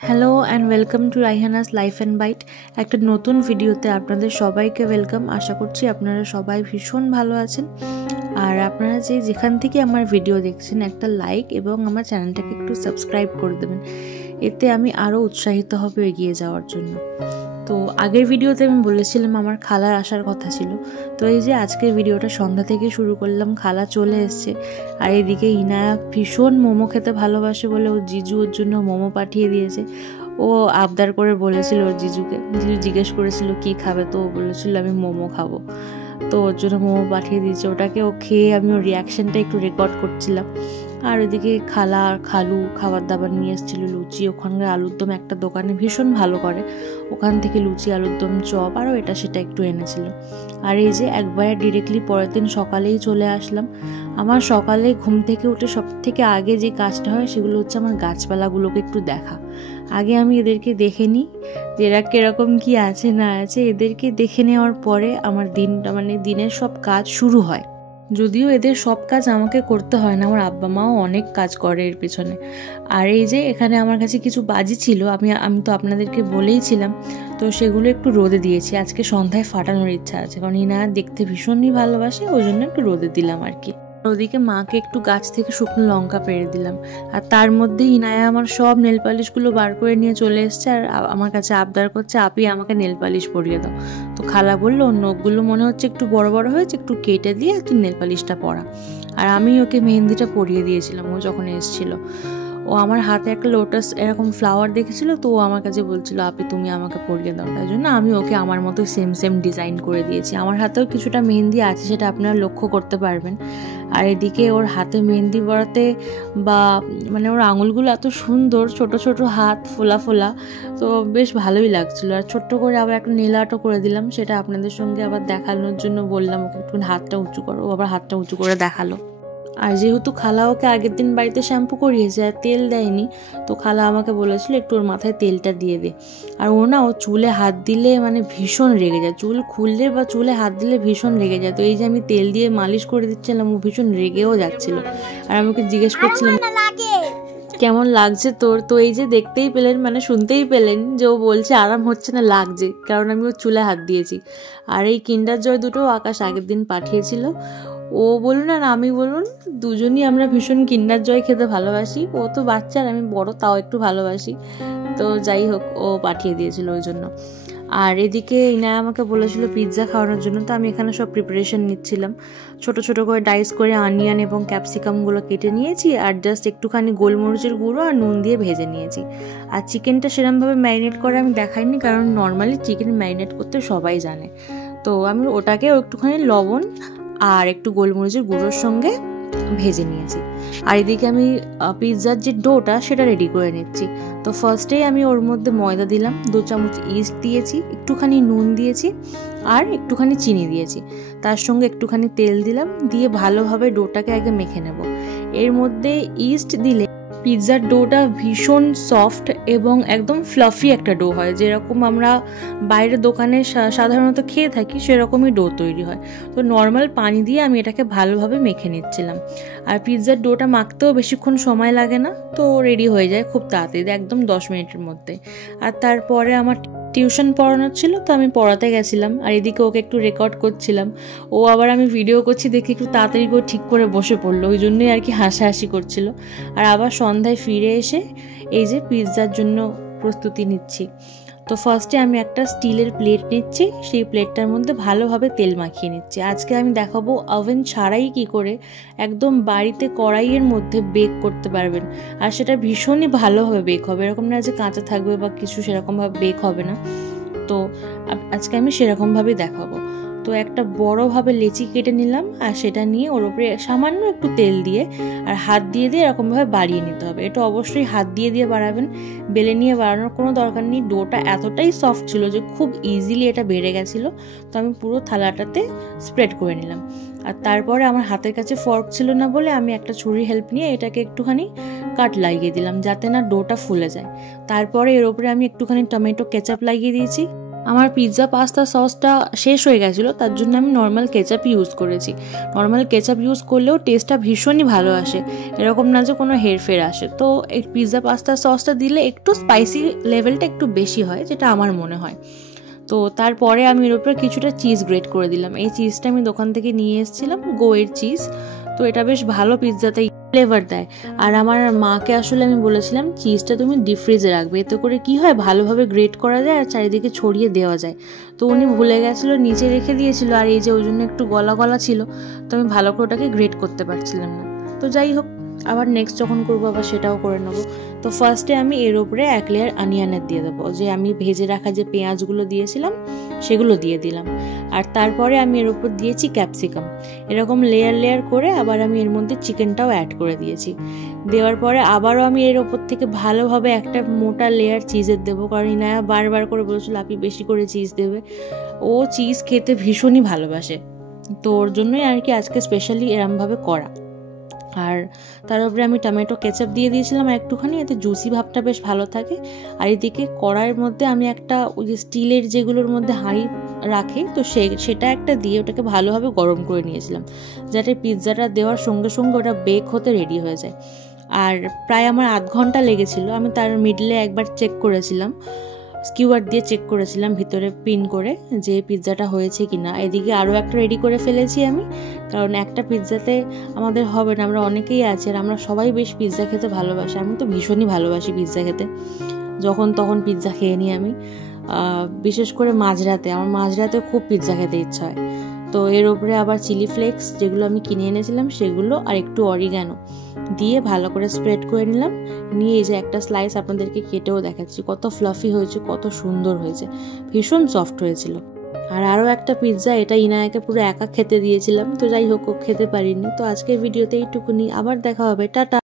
Hello and welcome to Raihana's life and bite. একটা নতুন ভিডিওতে আপনাদের সবাইকে ওয়েলকাম। আশা করছি আপনারা সবাই ভীষণ ভালো আছেন। আর আপনারা যেখান থেকে আমার ভিডিও দেখছেন একটা লাইক এবং আমার চ্যানেলটাকে একটু সাবস্ক্রাইব করে দেবেন, এতে আমি আরও উৎসাহিত হবে এগিয়ে যাওয়ার জন্য। তো আগের ভিডিওতে আমি বলেছিলাম আমার খালার আসার কথা ছিল, তো এই যে আজকের ভিডিওটা সন্ধ্যা থেকে শুরু করলাম, খালা চলে এসছে। আর এদিকে ইনায়া ভীষণ মোমো খেতে ভালোবাসে বলে ওর জিজু ওর জন্য মোমো পাঠিয়ে দিয়েছে। ও আবদার করে বলেছিল ওর জিজু জিজ্ঞেস করেছিল কি খাবে, তো ও বলেছিল আমি মোমো খাবো, তো ওর জন্য মোমো পাঠিয়ে দিয়েছে। ওটাকে ও খেয়ে আমি ওর রিয়াকশানটা একটু রেকর্ড করছিলাম। আর ওইদিকে খালা আর খালু খাবার দাবার নিয়ে এসেছিলো, লুচি, ওখানকার আলুর দম একটা দোকানে ভীষণ ভালো করে, ওখান থেকে লুচি, আলুর দম, চপ আরও এটা সেটা একটু এনেছিল। আর এই যে একবারে ডিরেক্টলি পরের দিন সকালেই চলে আসলাম। আমার সকালে ঘুম থেকে উঠে সব থেকে আগে যে কাজটা হয় সেগুলো হচ্ছে আমার গাছপালাগুলোকে একটু দেখা। আগে আমি এদেরকে দেখে নিই যে এরা কীরকম কী আছে না আছে, এদেরকে দেখে নেওয়ার পরে আমার দিনটা দিনের সব কাজ শুরু হয়। যদিও এদের সব কাজ আমাকে করতে হয় না, আমার আব্বা মাও অনেক কাজ করে এর পিছনে। আর এই যে এখানে আমার কাছে কিছু বাজি ছিল, আমি তো আপনাদেরকে বলেইছিলাম, তো সেগুলো একটু রোদে দিয়েছি। আজকে সন্ধ্যায় ফাটানোর ইচ্ছা আছে, কারণ ইনা দেখতে ভীষণই ভালোবাসে, ওই জন্য একটু রোদে দিলাম আর কি। ওদিকে মাকে একটু গাছ থেকে শুকনো লঙ্কা পেড়ে দিলাম। আর তার মধ্যে ইনায়া আমার সব নেল পালিশগুলো বার করে নিয়ে চলে এসছে আর আমার কাছে আবদার করছে, আপি আমাকে নেল পালিশ পরিয়ে দাও। তো খালা বললো ওর নখগুলো মনে হচ্ছে একটু বড় বড় হয়েছে, একটু কেটে দিয়ে তুই নেল পালিশটা পরা। আর আমি ওকে মেহেন্দিটা পরিয়ে দিয়েছিলাম ও যখন এসেছিলো। ও আমার হাতে একটা লোটাস এরকম ফ্লাওয়ার দেখেছিল, তো ও আমার কাছে বলছিল আপি তুমি আমাকে পরিয়ে দাও। তাই জন্য আমি ওকে আমার মতো সেম ডিজাইন করে দিয়েছি। আমার হাতেও কিছুটা মেহেন্দি আছে, সেটা আপনারা লক্ষ্য করতে পারবেন। আর এদিকে ওর হাতে মেহেন্দি পরাতে বা ওর আঙুলগুলো এত সুন্দর, ছোট ছোট হাত, ফোলা ফোলা, তো বেশ ভালোই লাগছিল। আর ছোট্ট করে আবার একটা নেল আর্টও করে দিলাম, সেটা আপনাদের সঙ্গে আবার দেখানোর জন্য বললাম ওকে একটু হাতটা উঁচু করো, ও আবার হাতটা উঁচু করে দেখালো। আর যেহেতু খালা ওকে আগের দিন বাড়িতে শ্যাম্পু করিয়েছে আর তেল দেয়নি, তো খালা আমাকে বলেছিল একটু ওর মাথায় তেলটা দিয়ে দে। আর ও না, ও চুলে হাত দিলে ভীষণ রেগে যায়, চুল খুললে বা চুলে হাত দিলে ভীষণ রেগে যায়। তো এই যে আমি তেল দিয়ে মালিশ করে দিচ্ছিলাম, ও ভীষণ রেগেও যাচ্ছিল। আর আমি ওকে জিজ্ঞেস করছিলাম কেমন লাগছে তোর, তো এই যে দেখতেই পেলেন, শুনতেই পেলেন যে ও বলছে আরাম হচ্ছে না, লাগছে, কারণ আমি ওর চুলে হাত দিয়েছি। আর এই কিন্ডার জয় দুটো আকাশ আগের দিন পাঠিয়েছিল। ও বলুন আর আমি বলুন, দুজনই আমরা ভীষণ কিন্ডার জয় খেতে ভালোবাসি। ও তো বাচ্চা আর আমি বড়, তাও একটু ভালোবাসি। তো যাই হোক, ও পাঠিয়ে দিয়েছিল ওই জন্য। আর এদিকে ইনায়া আমাকে বলেছিল পিৎজা খাওয়ানোর জন্য, তো আমি এখানে সব প্রিপারেশন নিচ্ছিলাম। ছোট ছোট করে ডাইস করে অনিয়ন এবং ক্যাপসিকামগুলো কেটে নিয়েছি, আর জাস্ট একটুখানি গোলমরিচের গুঁড়ো আর নুন দিয়ে ভেজে নিয়েছি। আর চিকেনটা সেরকমভাবে ম্যারিনেট করে আমি দেখাইনি, কারণ নর্মালি চিকেন ম্যারিনেট করতে সবাই জানে। তো আমি ওটাকেও একটুখানি লবণ আর একটু গোলমরিচের গুঁড়োর সঙ্গে ভেজে নিয়েছি। আর এদিকে আমি পিৎজার যে ডোটা সেটা রেডি করে নিচ্ছি। তো ফার্স্টেই আমি ওর মধ্যে ময়দা দিলাম, 2 চামচ ইস্ট দিয়েছি, একটুখানি নুন দিয়েছি আর একটুখানি চিনি দিয়েছি, তার সঙ্গে একটুখানি তেল দিলাম, দিয়ে ভালোভাবে ডোটাকে আগে মেখে নেব। এর মধ্যে ইস্ট দিলে পিৎজার ডোটা ভীষণ সফট এবং একদম ফ্লাফি একটা ডো হয়, যেরকম আমরা বাইরের দোকানে সাধারণত খেয়ে থাকি সেরকমই ডো তৈরি হয়। তো নর্মাল পানি দিয়ে আমি এটাকে ভালোভাবে মেখে নিচ্ছিলাম। আর পিৎজার ডোটা মাখতেও বেশিক্ষণ সময় লাগে না, তো রেডি হয়ে যায় খুব তাড়াতাড়ি, একদম 10 মিনিটের মধ্যে। আর তারপরে আমার টিউশন পড়ানোর ছিল, তো আমি পড়াতে গেছিলাম। আর এদিকে ওকে একটু রেকর্ড করছিলাম। ও আবার আমি ভিডিও করছি দেখে একটু তাড়াতাড়ি করে ঠিক করে বসে পড়লো, ওই জন্যই আর কি হাসাহাসি করছিল। আর আবার সন্ধ্যায় ফিরে এসে এই যে পিৎজার জন্য প্রস্তুতি নিচ্ছি। তো ফার্স্টে আমি একটা স্টিলের প্লেট নিচ্ছি, সেই প্লেটটার মধ্যে ভালোভাবে তেল মাখিয়ে নিচ্ছি। আজকে আমি দেখাবো ওভেন ছাড়াই কি করে একদম বাড়িতে কড়াইয়ের মধ্যে বেক করতে পারবেন, আর সেটা ভীষণই ভালোভাবে বেক হবে, এরকম না যে কাঁচা থাকবে বা কিছু, সেরকমভাবে বেক হবে না। তো আজকে আমি সেরকমভাবেই দেখাবো। তো একটা বড়োভাবে লেচি কেটে নিলাম, আর সেটা নিয়ে ওর উপরে সামান্য একটু তেল দিয়ে আর হাত দিয়ে এরকমভাবে বাড়িয়ে নিতে হবে। এটা অবশ্যই হাত দিয়ে বাড়াবেন, বেলে নিয়ে বাড়ানোর কোনো দরকার নেই। ডোটা এতটাই সফট ছিল যে খুব ইজিলি এটা বেড়ে গেছিলো। তো আমি পুরো থালাটাতে স্প্রেড করে নিলাম। আর তারপরে আমার হাতের কাছে ফর্ক ছিল না বলে আমি একটা ছুরির হেল্প নিয়ে এটাকে একটুখানি কাট লাগিয়ে দিলাম, যাতে না ডোটা ফুলে যায়। তারপরে এর উপরে আমি একটুখানি টমেটো কেচাপ লাগিয়ে দিয়েছি। আমার পিৎজা পাস্তা সসটা শেষ হয়ে গেছিলো, তার জন্য আমি নর্মাল কেচাপ ইউজ করেছি। নর্মাল কেচাপ ইউজ করলেও টেস্টটা ভীষণই ভালো আসে, এরকম না যে কোনো হেরফের আসে। তো এই পিৎজা পাস্তা সসটা দিলে একটু স্পাইসি লেভেলটা একটু বেশি হয়, যেটা আমার মনে হয়। তো তারপরে আমি এর উপরে কিছুটা চিজ গ্রেট করে দিলাম। এই চিজটা আমি দোকান থেকে নিয়ে এসেছিলাম, গোয়ের চিজ। তো এটা বেশ ভালো পিৎজাতে ফ্লেভার দেয়। আর আমার মাকে আসলে আমি বলেছিলাম চিজটা তুমি ডিপ ফ্রিজে রাখবে, এতে করে কি হয় ভালোভাবে গ্রেট করা যায় আর চারিদিকে ছড়িয়ে দেওয়া যায়। তো উনি ভুলে গেছিলো, নিচে রেখে দিয়েছিল, আর এই যে ওই জন্য একটু গলা গলা ছিল, তো আমি ভালো করে ওটাকে গ্রেট করতে পারছিলাম না। তো যাই হোক, আবার নেক্সট যখন করবো আবার সেটাও করে নেবো। তো ফার্স্টে আমি এর উপরে 1 লেয়ার অনিয়নের দিয়ে দেবো, যে আমি ভেজে রাখা যে পেঁয়াজগুলো দিয়েছিলাম সেগুলো দিয়ে দিলাম। আর তারপরে আমি এর উপর দিয়েছি ক্যাপসিকাম। এরকম লেয়ার লেয়ার করে আবার আমি এর মধ্যে চিকেনটাও অ্যাড করে দিয়েছি। দেওয়ার পরে আবারও আমি এর ওপর থেকে ভালোভাবে একটা মোটা লেয়ার চিজের দেবো, কারণ ইনায়া বারবার করে বলেছিল আপনি বেশি করে চিজ দেবে। ও চিজ খেতে ভীষণই ভালোবাসে, তো ওর জন্যই আর কি আজকে স্পেশালি এরমভাবে করা। আর তার উপরে আমি টমেটো কেচাপ দিয়ে দিয়েছিলাম একটুখানি, এতে জুসি ভাবটা বেশ ভালো থাকে। আর এদিকে কড়াইয়ের মধ্যে আমি একটা ওই যে স্টিলের যেগুলোর মধ্যে হাঁড়ি রাখে, তো সেটা একটা দিয়ে ওটাকে ভালোভাবে গরম করে নিয়েছিলাম, যাতে পিৎজাটা দেওয়ার সঙ্গে সঙ্গে ওটা বেক হতে রেডি হয়ে যায়। আর প্রায় আমার 1/2 ঘন্টা লেগেছিল। আমি তার মিডলে একবার চেক করেছিলাম, স্কিউয়ার দিয়ে চেক করেছিলাম ভিতরে পিন করে যে পিৎজাটা হয়েছে কিনা। এদিকে আরও একটা রেডি করে ফেলেছি আমি, কারণ একটা পিৎজাতে আমাদের হবে না, আমরা অনেকেই আছি আর আমরা সবাই বেশ পিৎজা খেতে ভালোবাসি। আমি তো ভীষণই ভালোবাসি পিৎজা খেতে, যখন তখন পিৎজা খেয়ে নিই আমি। বিশেষ করে মাঝরাতে, আমার মাঝরাতে খুব পিৎজা খেতে ইচ্ছা হয়। তো এর উপরে আবার চিলি ফ্লেক্স যেগুলো আমি কিনে এনেছিলাম সেগুলো আর একটু অরিগ্যানো দিয়ে ভালো করে স্প্রেড করে নিলাম। নিয়ে এই যে একটা স্লাইস আপনাদেরকে কেটেও দেখাচ্ছি, কত ফ্লাফি হয়েছে, কত সুন্দর হয়েছে, ভীষণ সফট হয়েছিল। আর আরও একটা পিৎজা, এটা ইনায়াকে পুরো একা খেতে দিয়েছিলাম, তো যাই হোক ও খেতে পারিনি। তো আজকের ভিডিওতে এইটুকুনি, আবার দেখা হবে, টাটা।